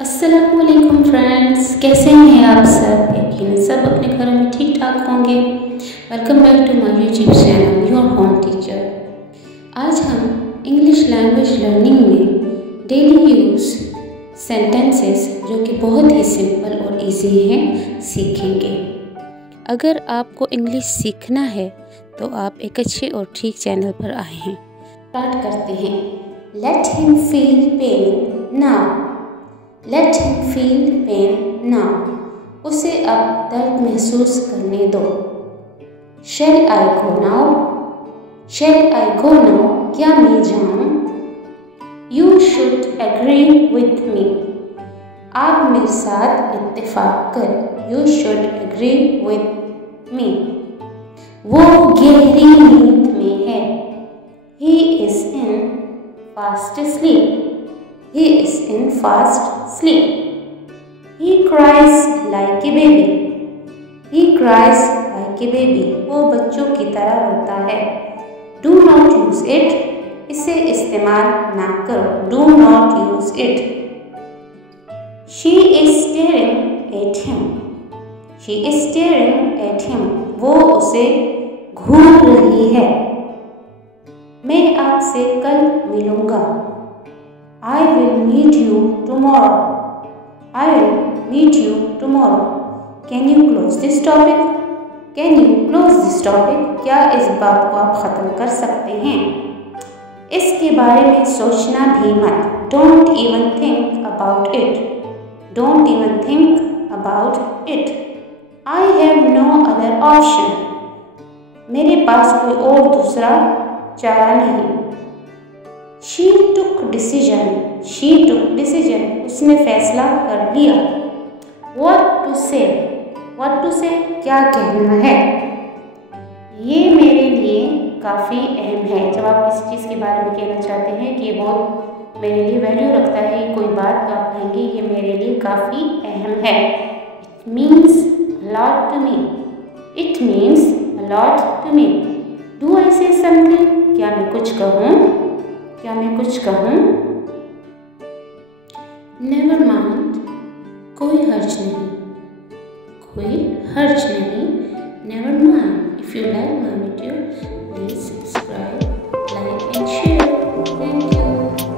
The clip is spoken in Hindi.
अस्सलामुअलैकुम फ्रेंड्स, कैसे हैं आप सब। यकीन सब अपने घरों में ठीक ठाक होंगे। Welcome back to my YouTube channel your home teacher. आज हम इंग्लिश लैंग्वेज लर्निंग में डेली यूज़ सेंटेंसेस जो कि बहुत ही सिंपल और इजी हैं सीखेंगे। अगर आपको इंग्लिश सीखना है तो आप एक अच्छे और ठीक चैनल पर आए हैं। स्टार्ट करते हैं। Let him feel pain now. Let him feel pain now. उसे अब दर्द महसूस करने दो। Shall I go now. Shall I go now. क्या मैं जाऊँ। You should agree with me. आप मेरे साथ इत्तेफाक कर। You should agree with me. वो गहरी नींद में है। He is in fast sleep. He is in fast sleep. He cries like a baby. He cries like a baby. वो बच्चों की तरह रोता है। Do not use it. इसे इस्तेमाल ना करो। Do not use it. She is staring at him. She is staring at him. वो उसे घूर रही है। मैं आपसे कल मिलूंगा। I will meet you tomorrow. I will meet you tomorrow. Can you close this topic? Can you close this topic? क्या इस बात को आप ख़त्म कर सकते हैं? इसके बारे में सोचना भी मत. Don't even think about it. Don't even think about it. I have no other option. मेरे पास कोई और दूसरा चारा नहीं. She took decision. She took decision. उसने फैसला कर लिया. What to say? What to say? क्या कहना है? ये मेरे लिए काफ़ी अहम है। जब आप किसी चीज़ के बारे में कहना चाहते हैं कि ये बहुत मेरे लिए वैल्यू रखता है, कोई बात, तो आप कहेंगे ये मेरे लिए काफ़ी अहम है। It means a lot to me. It means a lot to me. Do I say something? क्या मैं कुछ कहूँ? क्या मैं कुछ कहूँ? नेवर माइंड, कोई हर्ज नहीं, कोई हर्ज नहीं। Never mind. If you like my video please subscribe, like and share. Thank you.